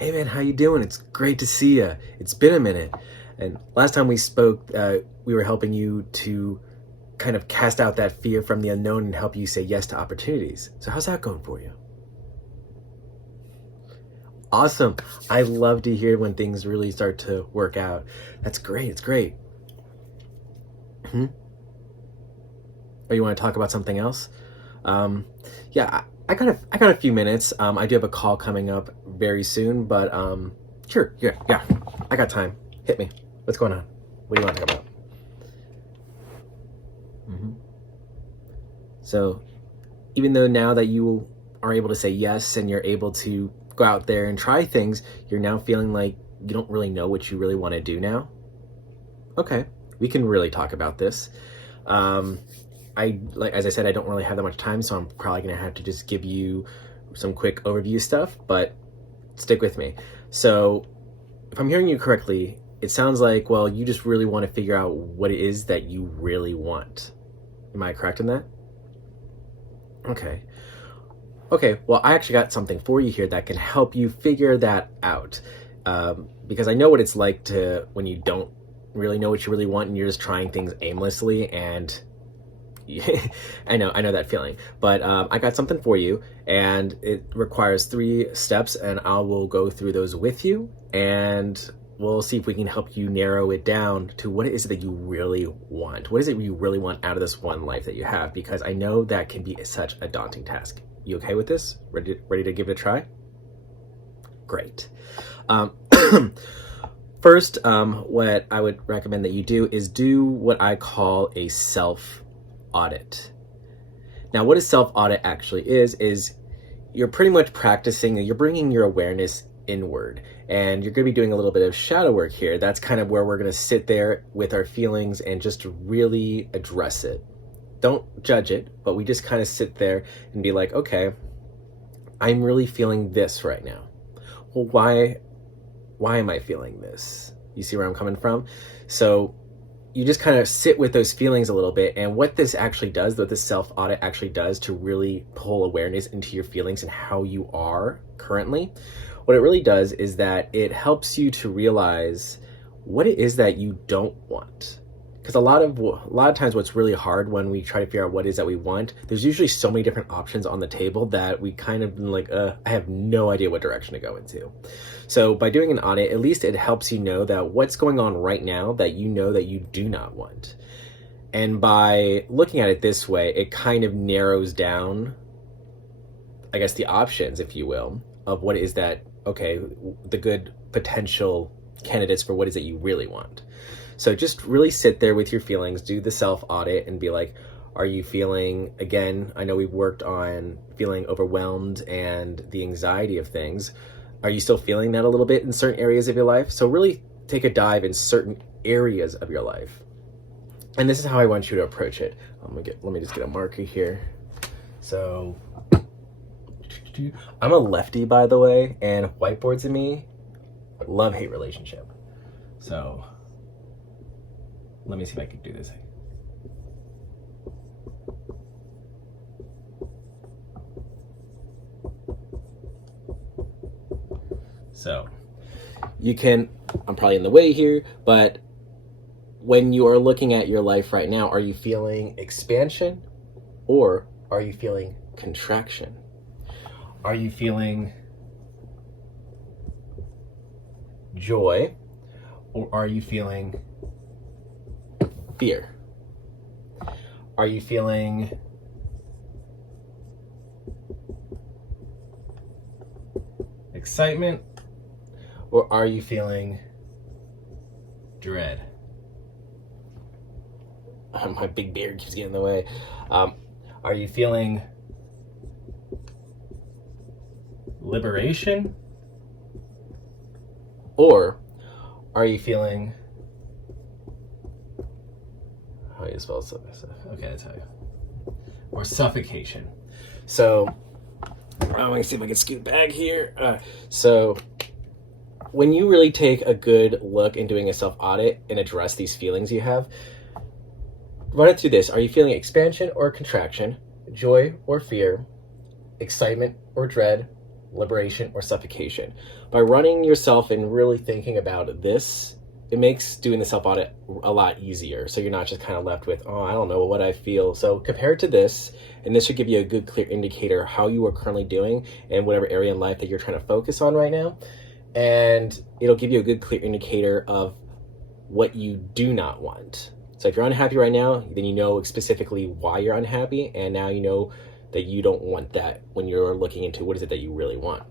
Hey man, how you doing? It's great to see you. It's been a minute. And last time we spoke, we were helping you to kind of cast out that fear from the unknown and help you say yes to opportunities. So how's that going for you? Awesome. I love to hear when things really start to work out. That's great. It's great. Or you want to talk about something else? Um, yeah, I got a few minutes. I do have a call coming up very soon, but sure, yeah, I got time. Hit me. What's going on? What do you want to talk about? So, even though now that you are able to say yes and you're able to go out there and try things, you're now feeling like you don't really know what you really want to do now. Okay, we can really talk about this. As I said, I don't really have that much time, so I'm probably gonna have to just give you some quick overview stuff, but stick with me. So if I'm hearing you correctly, it sounds like, well, you just really want to figure out what it is that you really want. Am I correct in that? Okay. Okay, well, I actually got something for you here that can help you figure that out. Because I know what it's like when you don't really know what you really want and you're just trying things aimlessly, and I know that feeling. But I got something for you, and it requires 3 steps, and I will go through those with you, and we'll see if we can help you narrow it down to what it is that you really want. What is it you really want out of this one life that you have? Because I know that can be such a daunting task. You okay with this? Ready to give it a try? Great. First, what I would recommend that you do is do what I call a self audit. Now, what a self audit actually is you're pretty much practicing, you're bringing your awareness inward, and you're going to be doing a little bit of shadow work here. That's kind of where we're going to sit there with our feelings and just really address it. Don't judge it, but we just kind of sit there and be like, okay, I'm really feeling this right now. Well, why am I feeling this? You see where I'm coming from? So you just kind of sit with those feelings a little bit. And what this actually does, what this self audit actually does to really pull awareness into your feelings and how you are currently, what it really does is that it helps you to realize what it is that you don't want. Because a lot of times what's really hard when we try to figure out what it is that we want, there's usually so many different options on the table that we kind of like, I have no idea what direction to go into. So by doing an audit, at least it helps you know that what's going on right now that you know that you do not want. And by looking at it this way, it kind of narrows down, I guess, the options, if you will, of what it is that, okay, the good potential candidates for what is it you really want. So just really sit there with your feelings, do the self audit, and be like, are you feeling, again, I know we've worked on feeling overwhelmed and the anxiety of things. Are you still feeling that a little bit in certain areas of your life? So really take a dive in certain areas of your life. And this is how I want you to approach it. Let me just get a marker here. So I'm a lefty, by the way, and whiteboards and me, love-hate relationship. So let me see if I can do this. So you can, I'm probably in the way here, but when you are looking at your life right now, are you feeling expansion or are you feeling contraction? Are you feeling joy or are you feeling fear? Are you feeling excitement or are you feeling dread? My big beard keeps getting in the way. Are you feeling liberation or are you feeling, how do you spell okay, I'll tell you, or suffocation? So I'm gonna see if I can scoot back here. So when you really take a good look in doing a self audit and address these feelings you have, run it through this. Are you feeling expansion or contraction, joy or fear, excitement or dread, liberation, or suffocation. By running yourself and really thinking about this, it makes doing the self-audit a lot easier. So you're not just kind of left with, oh, I don't know what I feel. So compared to this, and this should give you a good, clear indicator how you are currently doing in whatever area in life that you're trying to focus on right now. And it'll give you a good, clear indicator of what you do not want. So if you're unhappy right now, then you know specifically why you're unhappy. And now you know that you don't want that when you're looking into what is it that you really want.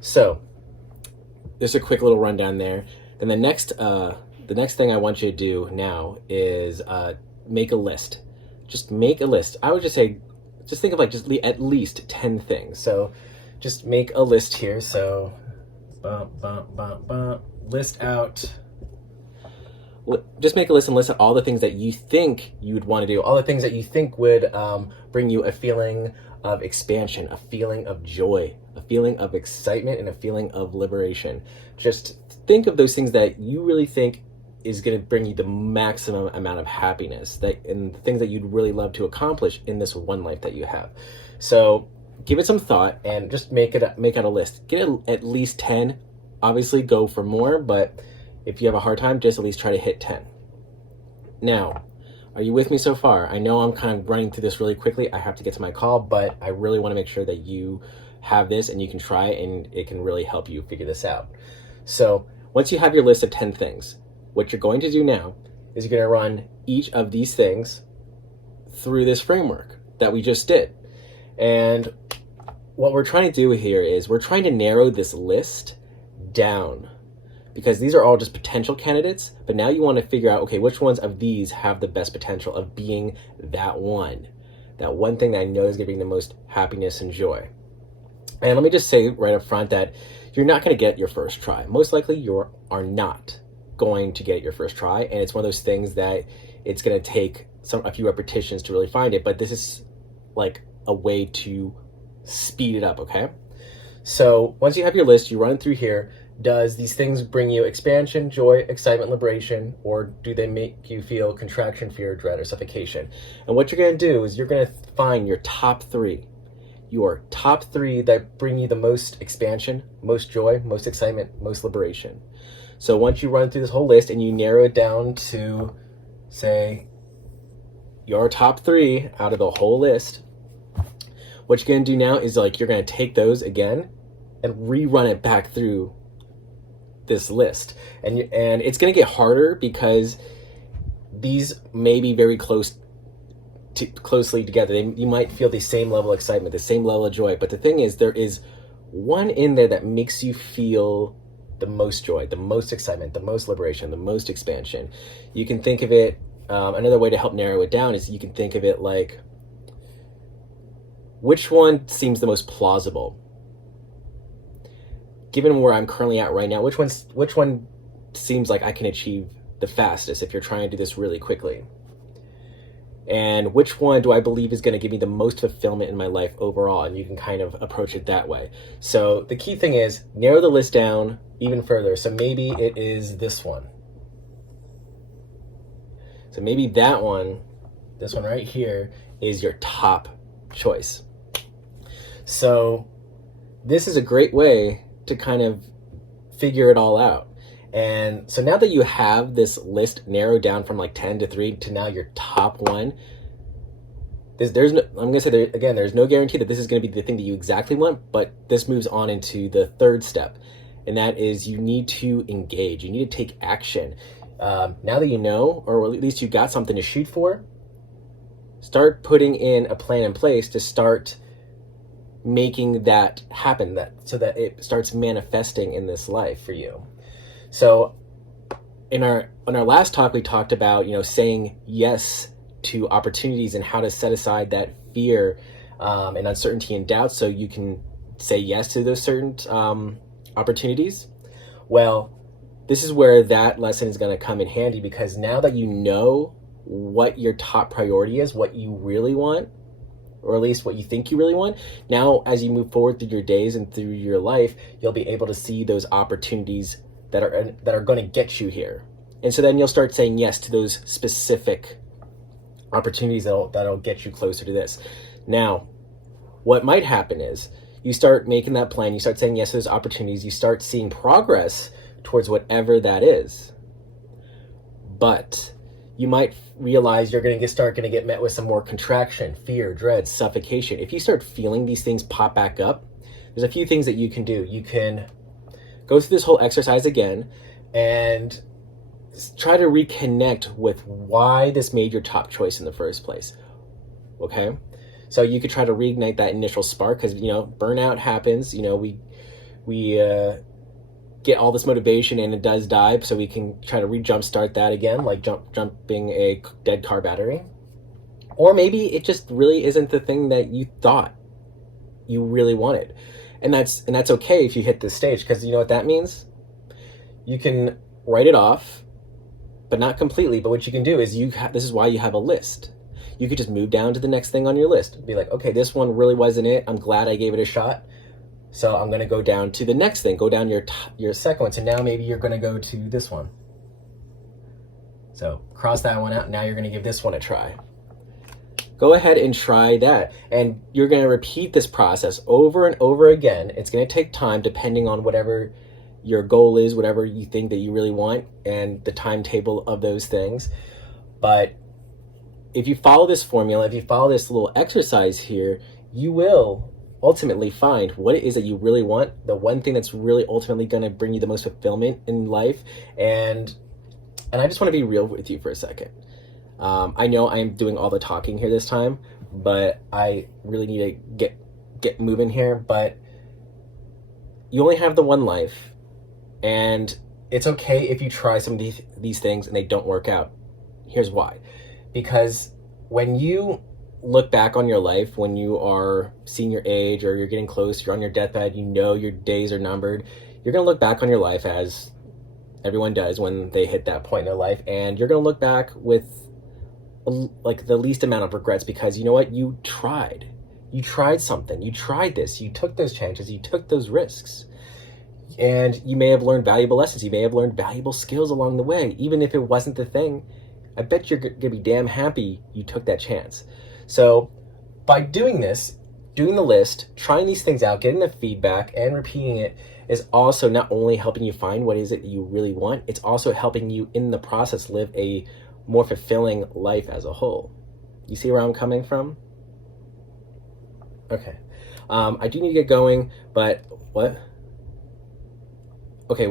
So just a quick little rundown there. Then the next thing I want you to do now is make a list. Just make a list. I would just say, just think of like just at least 10 things. So just make a list here. So list out. Just make a list and list out all the things that you think you would want to do, all the things that you think would bring you a feeling of expansion, a feeling of joy, a feeling of excitement, and a feeling of liberation. Just think of those things that you really think is going to bring you the maximum amount of happiness, and the things that you'd really love to accomplish in this one life that you have. So give it some thought and just make out a list. Get at least 10. Obviously go for more, but if you have a hard time, just at least try to hit 10. Now, are you with me so far? I know I'm kind of running through this really quickly. I have to get to my call, but I really want to make sure that you have this and you can try it, and it can really help you figure this out. So once you have your list of 10 things, what you're going to do now is you're going to run each of these things through this framework that we just did. And what we're trying to do here is we're trying to narrow this list down, because these are all just potential candidates, but now you want to figure out, okay, which ones of these have the best potential of being that one thing that I know is going to bring the most happiness and joy. And let me just say right up front that you're not going to get your first try. Most likely you are not going to get your first try, and it's one of those things that it's going to take a few repetitions to really find it, but this is like a way to speed it up, okay? So once you have your list, you run through here. Does these things bring you expansion, joy, excitement, liberation, or do they make you feel contraction, fear, dread, or suffocation? And what you're going to do is you're going to find your top three that bring you the most expansion, most joy, most excitement, most liberation. So once you run through this whole list and you narrow it down to, say, your top 3 out of the whole list, what you're going to do now is like you're going to take those again and rerun it back through this list. And it's going to get harder because these may be very closely together. You might feel the same level of excitement, the same level of joy. But the thing is, there is one in there that makes you feel the most joy, the most excitement, the most liberation, the most expansion. You can think of it, another way to help narrow it down is you can think of it like, which one seems the most plausible? Given where I'm currently at right now, which one seems like I can achieve the fastest if you're trying to do this really quickly? And which one do I believe is going to give me the most fulfillment in my life overall? And you can kind of approach it that way. So the key thing is narrow the list down even further. So maybe it is this one. So maybe that one, this one right here, is your top choice. So this is a great way to kind of figure it all out. And so now that you have this list narrowed down from like 10 to 3 to now your top one, there's no, I'm gonna say there, again, there's no guarantee that this is gonna be the thing that you exactly want, but this moves on into the third step. And that is you need to engage, you need to take action. Now that you know, or at least you got something to shoot for, start putting in a plan in place to start making that happen, so that it starts manifesting in this life for you. So on our last talk, we talked about, saying yes to opportunities and how to set aside that fear and uncertainty and doubt so you can say yes to those certain opportunities. Well, this is where that lesson is going to come in handy, because now that you know what your top priority is, what you really want, or at least what you think you really want, now as you move forward through your days and through your life, you'll be able to see those opportunities that are going to get you here. And so then you'll start saying yes to those specific opportunities that'll get you closer to this. Now, what might happen is you start making that plan, you start saying yes to those opportunities, you start seeing progress towards whatever that is. But you might realize you're going to get met with some more contraction, fear, dread, suffocation. If you start feeling these things pop back up, there's a few things that you can do. You can go through this whole exercise again and try to reconnect with why this made your top choice in the first place. Okay? So you could try to reignite that initial spark, because, burnout happens. We get all this motivation and it does die, so we can try to jumpstart that again, like jumping a dead car battery. Or maybe it just really isn't the thing that you thought you really wanted. And that's okay if you hit this stage, because you know what that means? You can write it off, but not completely. But what you can do is this is why you have a list. You could just move down to the next thing on your list. Be like, okay, this one really wasn't it. I'm glad I gave it a shot. So I'm going to go down to the next thing. Go down your second one. So now maybe you're going to go to this one. So cross that one out. Now you're going to give this one a try. Go ahead and try that. And you're going to repeat this process over and over again. It's going to take time depending on whatever your goal is, whatever you think that you really want, and the timetable of those things. But if you follow this formula, if you follow this little exercise here, you will ultimately find what it is that you really want, the one thing that's really ultimately going to bring you the most fulfillment in life. And I just want to be real with you for a second. I know I'm doing all the talking here this time, but I really need to get moving here. But you only have the one life, and it's okay if you try some of these things and they don't work out. Here's why. Because when you look back on your life, when you are seeing your age or you're getting close, you're on your deathbed, your days are numbered, you're going to look back on your life as everyone does when they hit that point in their life, and you're going to look back with like the least amount of regrets, because you know what? You tried something, you tried this, you took those chances, you took those risks, and you may have learned valuable lessons, you may have learned valuable skills along the way. Even if it wasn't the thing, I bet you're going to be damn happy you took that chance. So by doing this, doing the list, trying these things out, getting the feedback, and repeating it is also not only helping you find what is it that you really want, it's also helping you in the process live a more fulfilling life as a whole. You see where I'm coming from? Okay. I do need to get going, but what? Okay,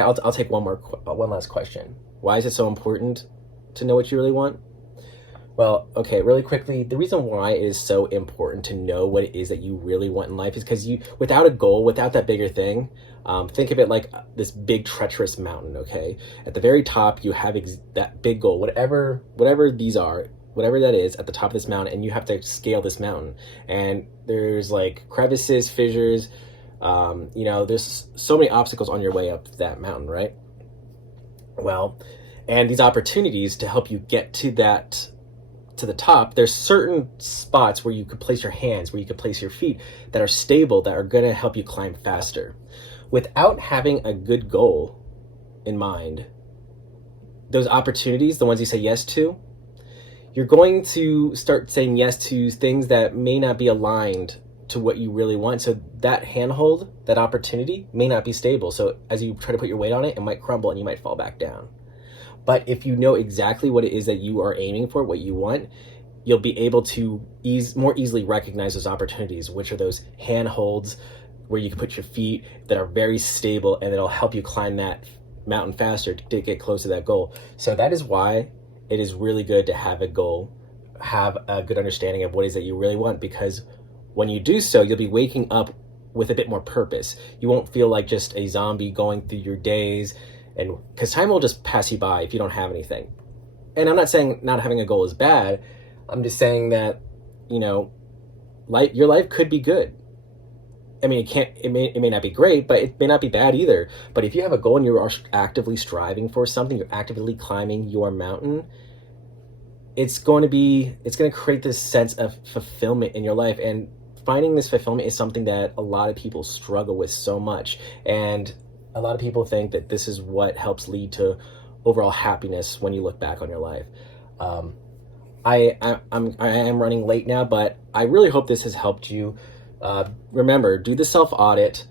I'll take one last question. Why is it so important to know what you really want? Well, okay, really quickly, the reason why it is so important to know what it is that you really want in life is because without a goal, without that bigger thing, think of it like this big treacherous mountain, okay? At the very top, you have that big goal, whatever these are, whatever that is at the top of this mountain, and you have to scale this mountain. And there's like crevices, fissures, there's so many obstacles on your way up that mountain, right? Well, and these opportunities to help you get to the top, there's certain spots where you could place your hands, where you could place your feet that are stable, that are going to help you climb faster. Without having a good goal in mind, those opportunities, the ones you say yes to, you're going to start saying yes to things that may not be aligned to what you really want. So that handhold, that opportunity may not be stable. So as you try to put your weight on it, it might crumble and you might fall back down. But if you know exactly what it is that you are aiming for, what you want, you'll be able to more easily recognize those opportunities, which are those handholds where you can put your feet that are very stable, and it'll help you climb that mountain faster to get close to that goal. So that is why it is really good to have a goal, have a good understanding of what it is that you really want, because when you do so, you'll be waking up with a bit more purpose. You won't feel like just a zombie going through your days, and because time will just pass you by if you don't have anything. And I'm not saying not having a goal is bad. I'm just saying that, your life could be good. I mean, it may not be great, but it may not be bad either. But if you have a goal and you are actively striving for something, you're actively climbing your mountain, it's going to create this sense of fulfillment in your life. And finding this fulfillment is something that a lot of people struggle with so much. And a lot of people think that this is what helps lead to overall happiness when you look back on your life. I am running late now, but I really hope this has helped you Remember, do the self-audit.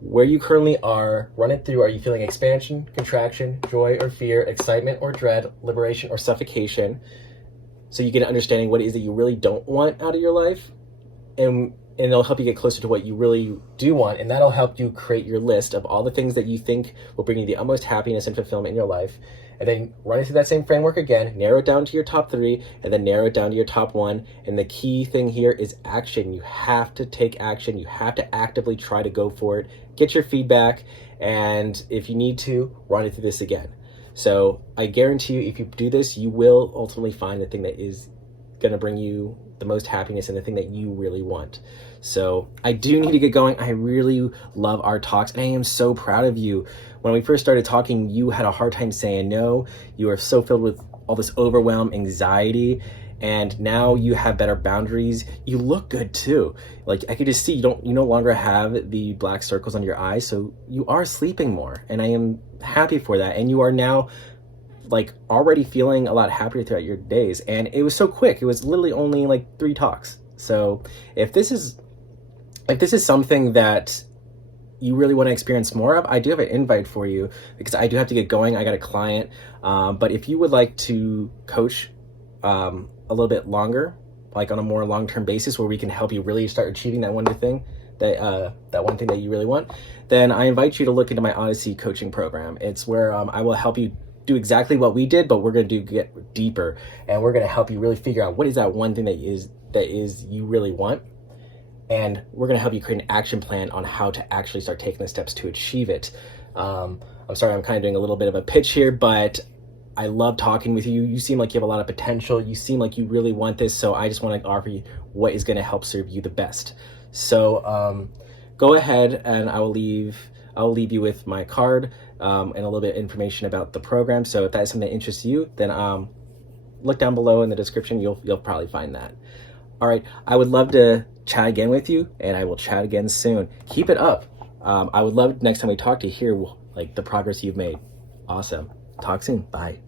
Where you currently are, run it through. Are you feeling expansion, contraction, joy or fear, excitement or dread, liberation or suffocation? So you get an understanding what it is that you really don't want out of your life. And it'll help you get closer to what you really do want. And that'll help you create your list of all the things that you think will bring you the utmost happiness and fulfillment in your life. And then run it through that same framework again, narrow it down to your top 3, and then narrow it down to your top 1. And the key thing here is action. You have to take action. You have to actively try to go for it. Get your feedback. And if you need to, run it through this again. So I guarantee you, if you do this, you will ultimately find the thing that is going to bring you the most happiness and the thing that you really want. So I do need to get going. I really love our talks, and I am so proud of you. When we first started talking, you had a hard time saying no. You are so filled with all this overwhelm, anxiety, and now you have better boundaries. You look good too. Like, I could just see you no longer have the black circles on your eyes, so you are sleeping more, and I am happy for that. And you are now like already feeling a lot happier throughout your days. And it was so quick. It was literally only like 3 talks. So if this is something that you really want to experience more of, I do have an invite for you, because I do have to get going. I got a client. But if you would like to coach a little bit longer, like on a more long-term basis, where we can help you really start achieving that one thing that you really want, then I invite you to look into my ODYSSEY Coaching Program. It's where I will help you do exactly what we did, but we're going to get deeper, and we're going to help you really figure out what is that one thing that is you really want. And we're going to help you create an action plan on how to actually start taking the steps to achieve it. I'm sorry, I'm kind of doing a little bit of a pitch here, but I love talking with you. You seem like you have a lot of potential. You seem like you really want this. So I just want to offer you what is going to help serve you the best. So go ahead, and I will leave you with my card and a little bit of information about the program. So if that is something that interests you, then look down below in the description. You'll probably find that. All right, I would love to chat again with you, and I will chat again soon. Keep it up. I would love next time we talk to hear like the progress you've made. Awesome. Talk soon. Bye.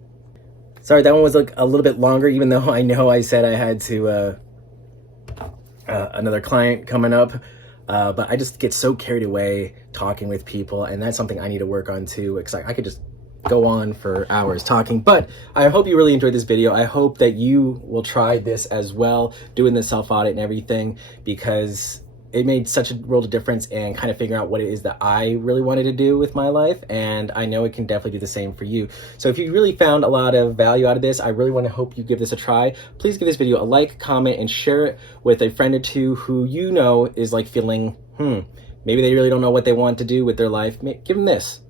Sorry, that one was like a little bit longer, even though I know I said I had to another client coming up. But I just get so carried away talking with people, and that's something I need to work on too, because I could just go on for hours talking. But I hope you really enjoyed this video. I hope that you will try this as well, doing the self-audit and everything, because it made such a world of difference in kind of figuring out what it is that I really wanted to do with my life. And I know it can definitely do the same for you. So if you really found a lot of value out of this, I really want to hope you give this a try. Please give this video a like, comment, and share it with a friend or two who you know is like feeling, maybe they really don't know what they want to do with their life. Give them this.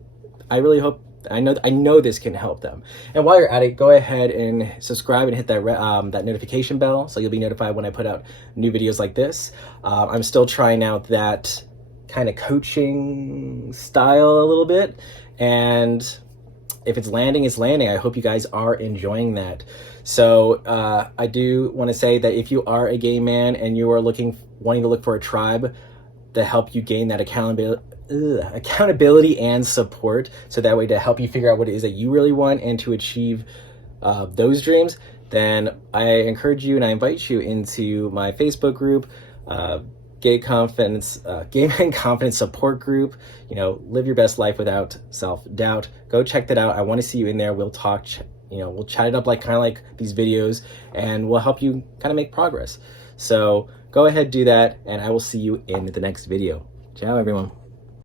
I really hope, I know this can help them. And while you're at it, go ahead and subscribe and hit that that notification bell, so you'll be notified when I put out new videos like this. I'm still trying out that kind of coaching style a little bit, and if it's landing, it's landing. I hope you guys are enjoying that. So I do want to say that if you are a gay man and you are wanting to look for a tribe to help you gain that accountability and support, so that way to help you figure out what it is that you really want and to achieve those dreams, then I encourage you and I invite you into my Facebook group, Gay Man Confidence Support Group. Live your best life without self-doubt. Go check that out. I want to see you in there. We'll talk, we'll chat it up like these videos, and we'll help you kind of make progress. So go ahead, do that, and I will see you in the next video. Ciao, everyone.